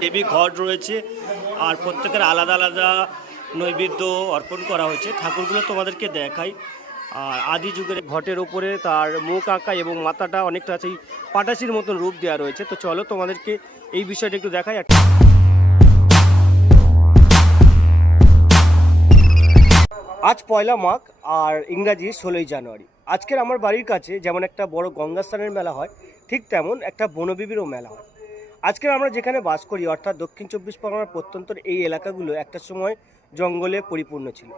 দেবী ঘট রয়েছে আর প্রত্যেকের আলাদা আলাদা নৈবেদ্য অর্পণ করা হয়েছে। ঠাকুরগুলো তোমাদেরকে দেখাই। আর আদি যুগের ঘটের ওপরে তার মুখ আঁকা এবং মাথাটা অনেকটা সেই পাটাশির মতন রূপ দেওয়া রয়েছে। তো চলো তোমাদেরকে এই বিষয়টা একটু দেখাই আজ পয়লা মাঘ আর ইংরাজি ষোলোই জানুয়ারি। আজকের আমার বাড়ির কাছে যেমন একটা বড় গঙ্গাস্থানের মেলা হয়, ঠিক তেমন একটা বনবিবিরও মেলা হয়। আজকের আমরা যেখানে বাস করি, অর্থাৎ দক্ষিণ চব্বিশ পরগনার প্রত্যন্তর এই এলাকাগুলো একটা সময় জঙ্গলে পরিপূর্ণ ছিল।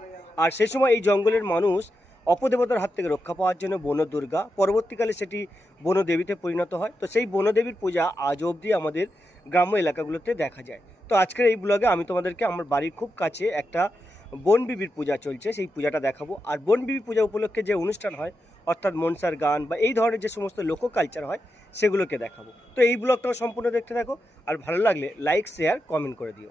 আর সেই সময় এই জঙ্গলের মানুষ অপদেবতার হাত থেকে রক্ষা পাওয়ার জন্য বনদুর্গা, পরবর্তীকালে সেটি বনদেবীতে পরিণত হয়। তো সেই বনদেবীর পূজা আজ অবধি আমাদের গ্রাম্য এলাকাগুলোতে দেখা যায়। তো আজকের এই ব্লগে আমি তোমাদেরকে আমার বাড়ির খুব কাছে একটা বনবিবির পূজা চলছে, সেই পূজাটা দেখাবো। আর বনবিবি পূজা উপলক্ষে যে অনুষ্ঠান হয়, অর্থাৎ মনসার গান বা এই ধরনের যে সমস্ত লোক কালচার হয়, সেগুলোকে দেখাবো। তো এই ব্লগটাও সম্পূর্ণ দেখতে থাকো, আর ভালো লাগলে লাইক, শেয়ার, কমেন্ট করে দিও।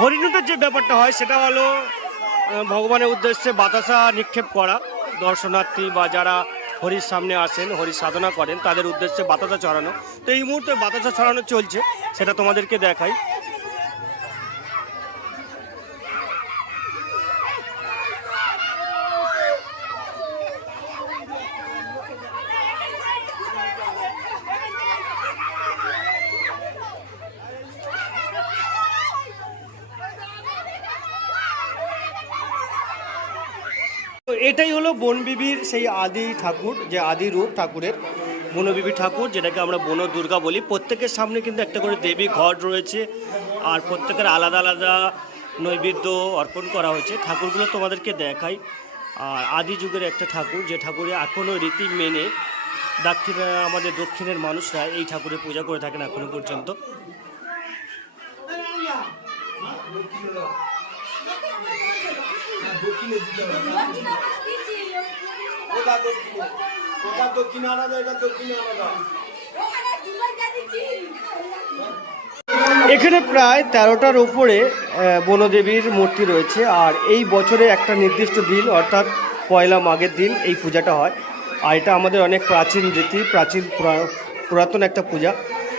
হরিণুতের যে ব্যাপারটা হয়, সেটা হলো ভগবানের উদ্দেশ্যে বাতাসা নিক্ষেপ করা। দর্শনার্থী বা যারা হরির সামনে আসেন হরি সাধনা করেন, তাদের উদ্দেশ্যে বাতাসা ছড়ানো। তো এই মুহূর্তে বাতাসা ছড়ানো চলছে, সেটা তোমাদেরকে দেখাই। তো এটাই হলো বনবিবির সেই আদি ঠাকুর, যে আদি রূপ ঠাকুরের বনবিবি ঠাকুর, যেটাকে আমরা বন দুর্গা বলি। প্রত্যেকের সামনে কিন্তু একটা করে দেবী ঘট রয়েছে, আর প্রত্যেকের আলাদা আলাদা নৈবেদ্য অর্পণ করা হয়েছে। ঠাকুরগুলো তোমাদেরকে দেখাই। আর আদি যুগের একটা ঠাকুর, যে ঠাকুরে এখনও রীতি মেনে দক্ষিণ, আমাদের দক্ষিণের মানুষরা এই ঠাকুরের পূজা করে থাকেন এখনও পর্যন্ত। এখানে প্রায় তেরোটার ওপরে বনদেবীর মূর্তি রয়েছে, আর এই বছরে একটা নির্দিষ্ট দিন, অর্থাৎ পয়লা মাঘের দিন, এই পূজাটা হয়। আর এটা আমাদের অনেক প্রাচীন রীতি, প্রাচীন পুরাতন একটা পূজা।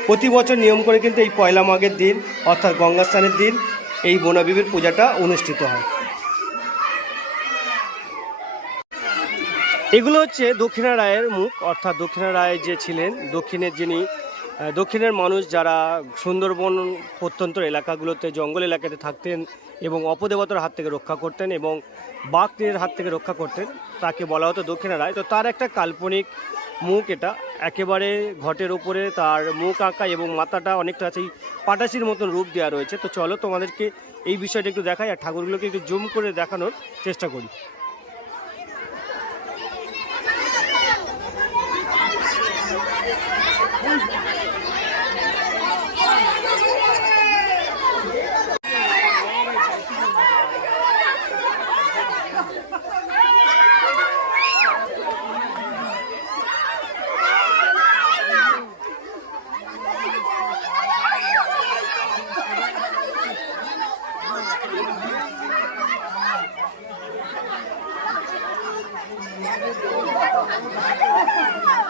প্রতি বছর নিয়ম করে কিন্তু এই পয়লা মাঘের দিন, অর্থাৎ গঙ্গাস্থানের দিন, এই বনদেবীর পূজাটা অনুষ্ঠিত হয়। এগুলো হচ্ছে দক্ষিণা রায়ের মুখ, অর্থাৎ দক্ষিণা রায় যে ছিলেন, দক্ষিণের যিনি দক্ষিণের মানুষ যারা সুন্দরবন প্রত্যন্ত এলাকাগুলোতে, জঙ্গল এলাকাতে থাকতেন এবং অপদেবতার হাত থেকে রক্ষা করতেন এবং বাঘের হাত থেকে রক্ষা করতেন, তাকে বলা হতো দক্ষিণা রায়। তো তার একটা কাল্পনিক মুখ এটা। একেবারে ঘটের ওপরে তার মুখ আঁকা এবং মাথাটা অনেকটা সেই পাটাশির মতন রূপ দেওয়া রয়েছে। তো চলো তোমাদেরকে এই বিষয়টা একটু দেখাই আর ঠাকুরগুলোকে একটু জুম করে দেখানোর চেষ্টা করি।